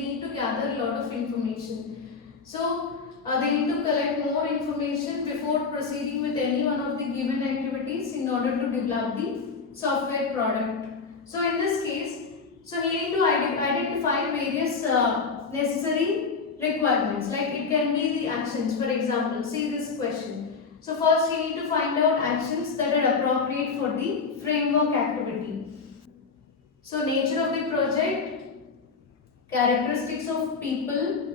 they need to gather a lot of information. So they need to collect more information before proceeding with any one of the given activities in order to develop the software product. So in this case, so he need to identify various necessary requirements, like it can be the actions. For example, see this question. So first you need to find out actions that are appropriate for the framework activity. So nature of the project, characteristics of people,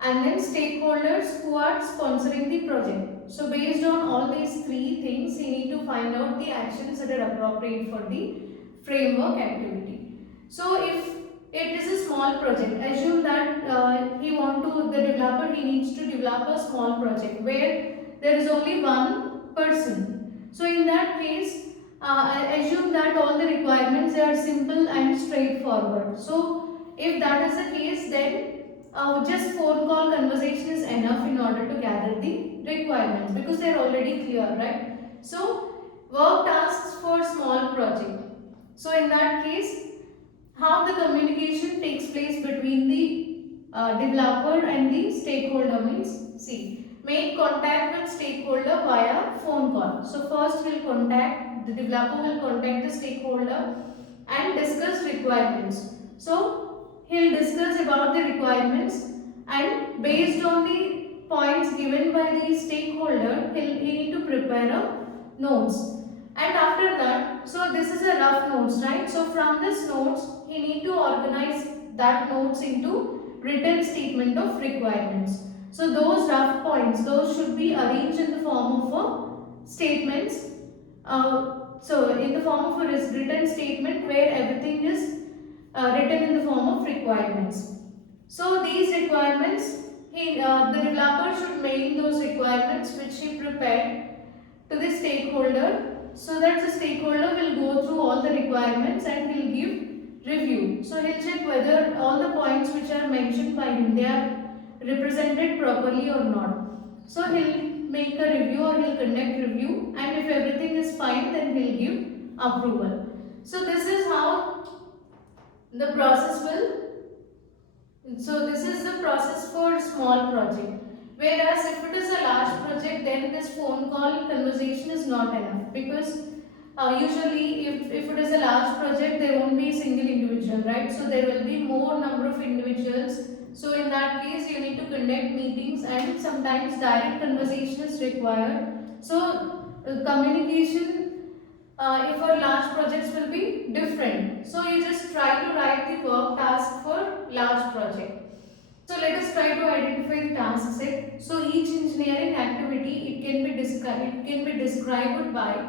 and then stakeholders who are sponsoring the project. So based on all these three things, you need to find out the actions that are appropriate for the framework activity. So if it is a small project, assume that the developer, he needs to develop a small project where there is only one person. So in that case, assume that all the requirements are simple and straightforward. So if that is the case, then just phone call conversation is enough in order to gather the requirements, because they are already clear, right? So work tasks for small project. So in that case, how the communication takes place between the developer and the stakeholder means, see, make contact with stakeholder via phone call. So first the developer will contact the stakeholder and discuss requirements. So he'll discuss about the requirements, and based on the points given by the stakeholder, he need to prepare a notes. And after that, so this is a rough notes, right? So from this notes, he need to organize that notes into written statement of requirements. So those rough points, those should be arranged in the form of statements. So in the form of a written statement where everything is written in the form of requirements. So these requirements, the developer should mail those requirements which he prepared to the stakeholder, so that the stakeholder will go through all the requirements and he'll give review. So he'll check whether all the points which are mentioned by him, they are represented properly or not. So he'll make a review or he'll conduct review, and if everything is fine, then he'll give approval. So this is how the process will. So this is the process for small project. Whereas if it is a large project, then this phone call conversation is not enough, because usually if it is a large project, there won't be a single individual, right? So there will be more number of individuals. So in that case, you need to conduct meetings, and sometimes direct conversation is required. So communication for large projects will be different. So you just try to write the work task for large project. So let us try to identify the task set. So each engineering activity, it can be described by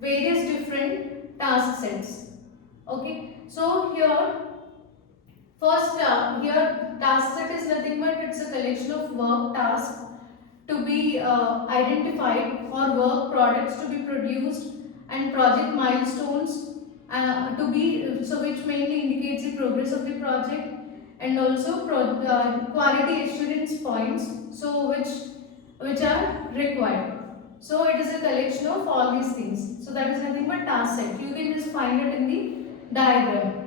various different task sets. Okay. So here task set is nothing but it's a collection of work tasks to be identified, or work products to be produced, and project milestones to be, so which mainly indicates the progress of the project, and also quality assurance points, so which are required. So it is a collection of all these things. So that is nothing but task set. You can just find it in the diagram.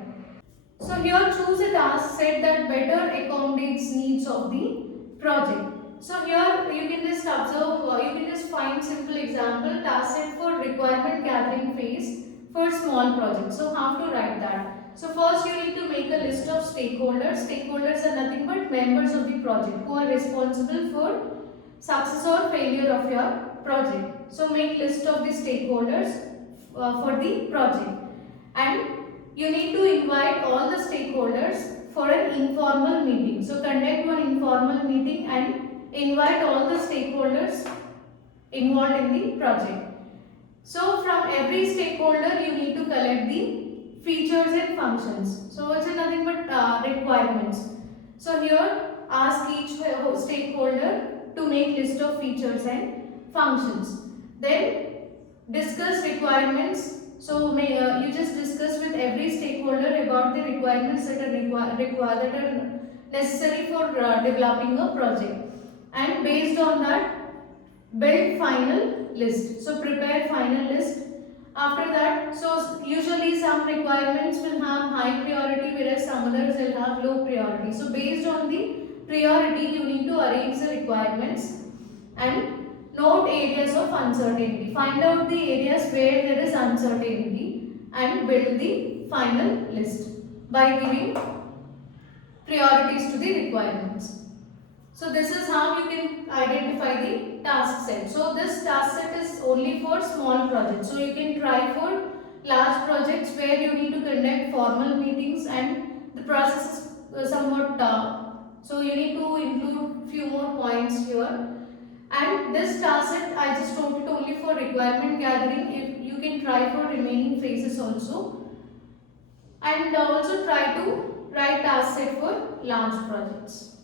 So here choose a task set that better accommodates needs of the project. So here you can just observe, you can just find simple example, task set for requirement gathering phase for small projects. So how to write that? So first you need to make a list of stakeholders. Stakeholders are nothing but members of the project who are responsible for success or failure of your project. So make list of the stakeholders for the project, and you need to invite all the stakeholders for an informal meeting. So conduct one informal meeting and invite all the stakeholders involved in the project. So from every stakeholder you need to collect the features and functions. So it's nothing but requirements. So here ask each stakeholder to make list of features and functions. Then discuss requirements. So you just discuss with every stakeholder about the requirements that are necessary for developing a project, and based on that build final list. So prepare final list After that, so usually some requirements will have high priority whereas some others will have low priority. So based on the priority, you need to arrange the requirements and note areas of uncertainty. Find out the areas where there is uncertainty and build the final list by giving priorities to the requirements. So this is how you can identify the task set. So this task set is only for small projects. So you can try for large projects where you need to conduct formal meetings and the process is somewhat so you need to include few more points here. And this task set I just wrote it only for requirement gathering. If you can try for remaining phases also, and also try to write task set for large projects.